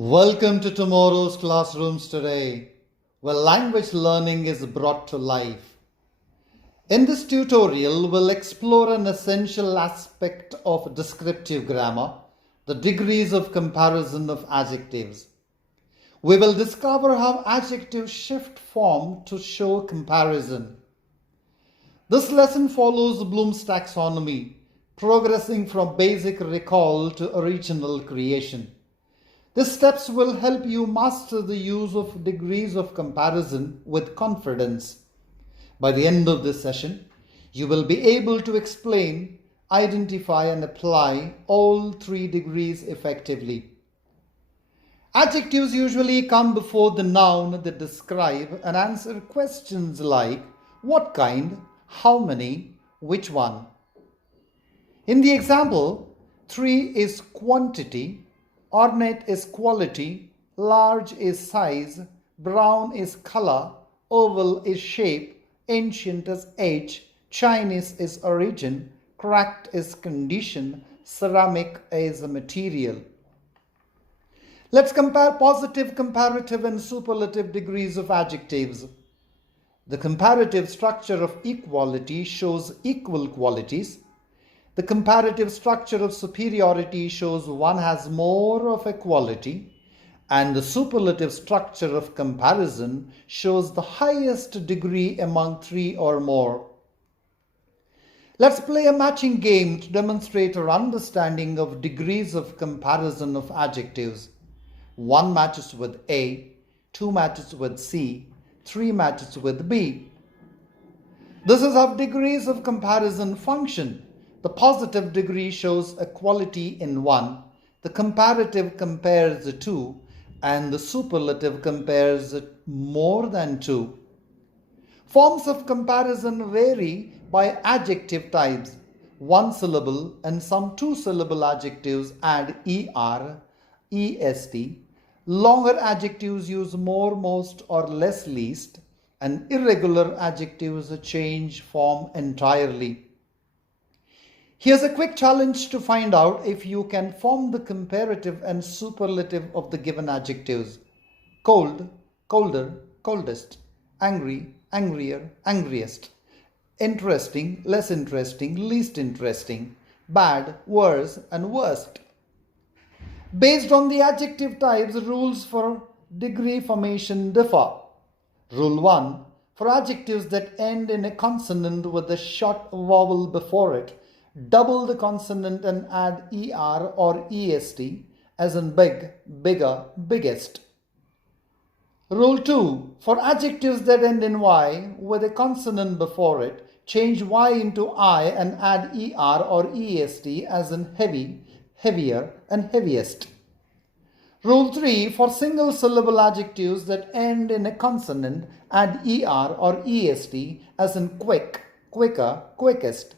Welcome to tomorrow's classrooms today, where language learning is brought to life. In this tutorial, we'll explore an essential aspect of descriptive grammar, the degrees of comparison of adjectives. We will discover how adjectives shift form to show comparison. This lesson follows Bloom's taxonomy, progressing from basic recall to original creation. These steps will help you master the use of degrees of comparison with confidence. By the end of this session, you will be able to explain, identify, and apply all three degrees effectively. Adjectives usually come before the noun that describe and answer questions like what kind, how many, which one. In the example, 3 is quantity, ornate is quality, large is size, brown is color, oval is shape, ancient is age, Chinese is origin, cracked is condition, ceramic is a material. Let's compare positive, comparative, and superlative degrees of adjectives. The comparative structure of equality shows equal qualities. The comparative structure of superiority shows one has more of a quality, and the superlative structure of comparison shows the highest degree among 3 or more. Let's play a matching game to demonstrate our understanding of degrees of comparison of adjectives. 1 matches with A, 2 matches with C, 3 matches with B. This is how degrees of comparison function. The positive degree shows a quality in 1, the comparative compares the 2, and the superlative compares more than 2. Forms of comparison vary by adjective types. 1-syllable and some 2-syllable adjectives add er, est. Longer adjectives use more, most, or less, least, and irregular adjectives change form entirely. Here's a quick challenge to find out if you can form the comparative and superlative of the given adjectives. Cold, colder, coldest. Angry, angrier, angriest. Interesting, less interesting, least interesting. Bad, worse, and worst. Based on the adjective types, rules for degree formation differ. Rule 1. For adjectives that end in a consonant with a short vowel before it, double the consonant and add er or est, as in big, bigger, biggest. Rule 2. For adjectives that end in y with a consonant before it, change y into I and add er or est, as in heavy, heavier, and heaviest. Rule 3. For single syllable adjectives that end in a consonant, add er or est, as in quick, quicker, quickest.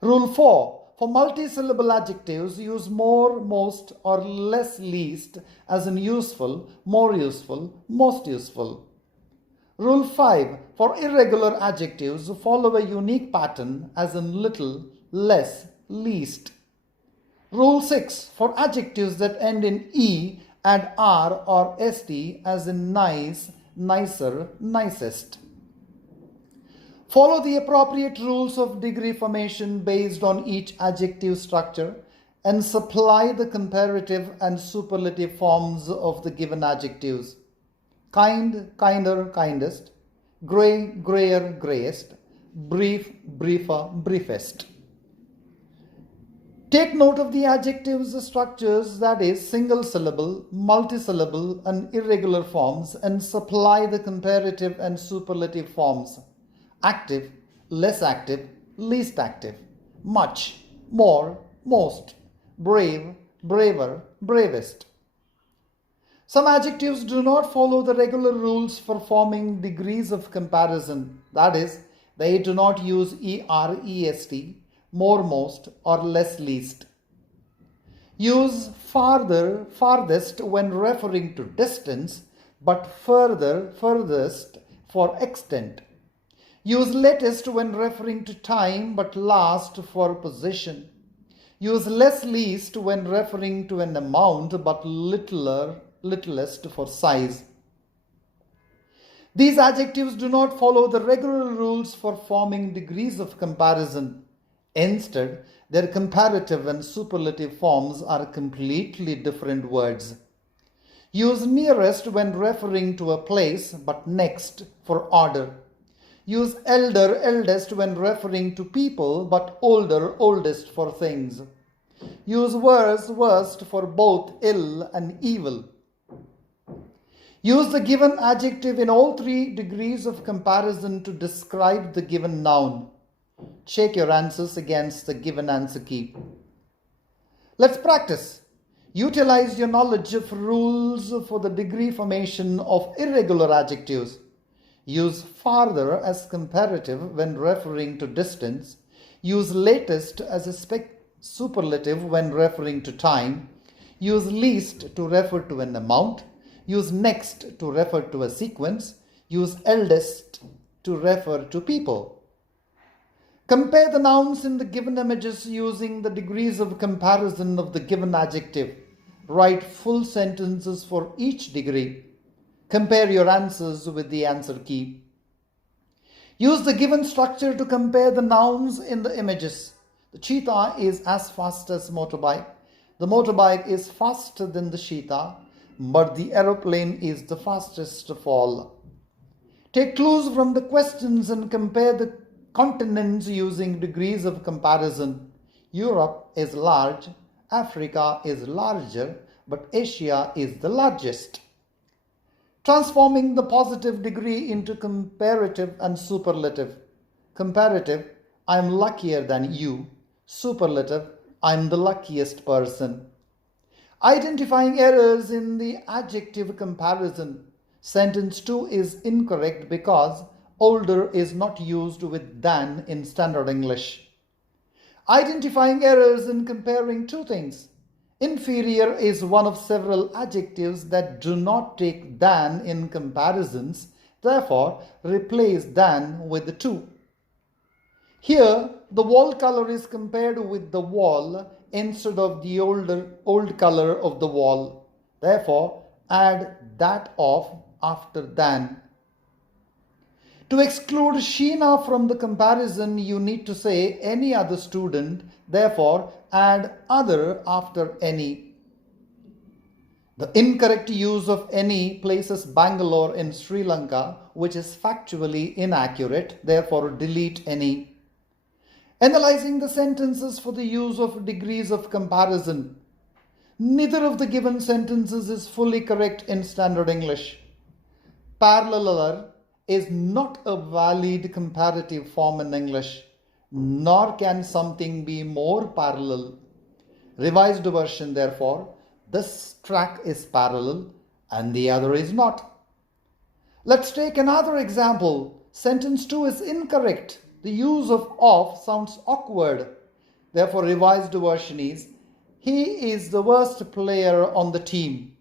Rule 4. For multi-syllable adjectives, use more, most, or less, least, as in useful, more useful, most useful. Rule 5. For irregular adjectives, follow a unique pattern, as in little, less, least. Rule 6. For adjectives that end in e, add r or st, as in nice, nicer, nicest. Follow the appropriate rules of degree formation based on each adjective structure and supply the comparative and superlative forms of the given adjectives. Kind, kinder, kindest. Grey, greyer, greyest. Brief, briefer, briefest. Take note of the adjectives structures, that is, single syllable, multisyllable, and irregular forms, and supply the comparative and superlative forms. Active, less active, least active, much, more, most, brave, braver, bravest. Some adjectives do not follow the regular rules for forming degrees of comparison. That is, they do not use er, est, more, most, or less, least. Use farther, farthest when referring to distance, but further, furthest for extent. Use latest when referring to time, but last for position. Use less least when referring to an amount but littlest for size. These adjectives do not follow the regular rules for forming degrees of comparison. Instead, their comparative and superlative forms are completely different words. Use nearest when referring to a place but next for order. Use elder, eldest when referring to people but older, oldest for things. Use worse, worst for both ill and evil. Use the given adjective in all three degrees of comparison to describe the given noun. Check your answers against the given answer key. Let's practice. Utilize your knowledge of rules for the degree formation of irregular adjectives. Use farther as comparative when referring to distance. Use latest as a superlative when referring to time. Use least to refer to an amount. Use next to refer to a sequence. Use eldest to refer to people. Compare the nouns in the given images using the degrees of comparison of the given adjective. Write full sentences for each degree. Compare your answers with the answer key. Use the given structure to compare the nouns in the images. The cheetah is as fast as motorbike. The motorbike is faster than the cheetah, but the aeroplane is the fastest of all. Take clues from the questions and compare the continents using degrees of comparison. Europe is large, Africa is larger, but Asia is the largest. Transforming the positive degree into comparative and superlative. Comparative, I am luckier than you. Superlative, I am the luckiest person. Identifying errors in the adjective comparison. Sentence 2 is incorrect because older is not used with than in standard English. Identifying errors in comparing two things. Inferior is one of several adjectives that do not take than in comparisons. Therefore, replace than with the to. Here, the wall color is compared with the wall instead of the old color of the wall. Therefore, add that of after than. To exclude Sheena from the comparison, you need to say any other student. Therefore, add other after any. The incorrect use of any places Bangalore in Sri Lanka, which is factually inaccurate. Therefore, delete any. Analyzing the sentences for the use of degrees of comparison. Neither of the given sentences is fully correct in standard English. Paralleler is not a valid comparative form in English, nor can something be more parallel. Revised version, therefore, this track is parallel and the other is not. Let's take another example. Sentence 2 is incorrect. The use of sounds awkward. Therefore, revised version is, he is the worst player on the team.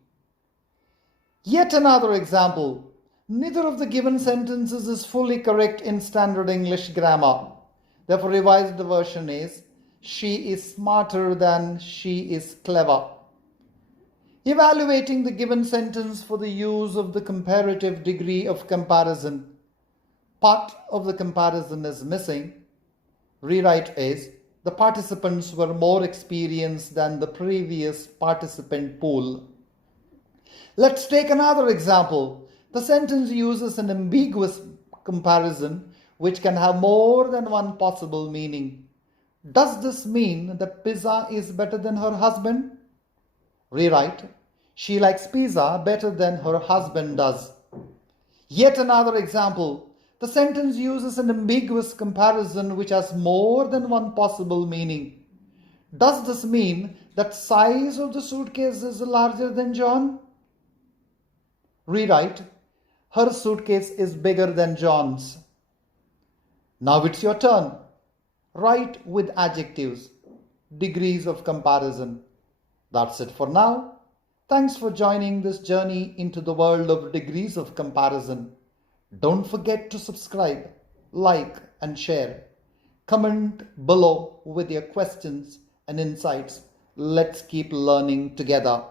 Yet another example. Neither of the given sentences is fully correct in standard English grammar. Therefore, revised version is, she is smarter than she is clever. Evaluating the given sentence for the use of the comparative degree of comparison. Part of the comparison is missing. Rewrite is, the participants were more experienced than the previous participant pool. Let's take another example. The sentence uses an ambiguous comparison which can have more than one possible meaning. Does this mean that pizza is better than her husband? Rewrite, she likes pizza better than her husband does. Yet another example. The sentence uses an ambiguous comparison which has more than one possible meaning. Does this mean that size of the suitcase is larger than John? Rewrite, her suitcase is bigger than John's. Now it's your turn. Write with adjectives, degrees of comparison. That's it for now. Thanks for joining this journey into the world of degrees of comparison. Don't forget to subscribe, like and share. Comment below with your questions and insights. Let's keep learning together.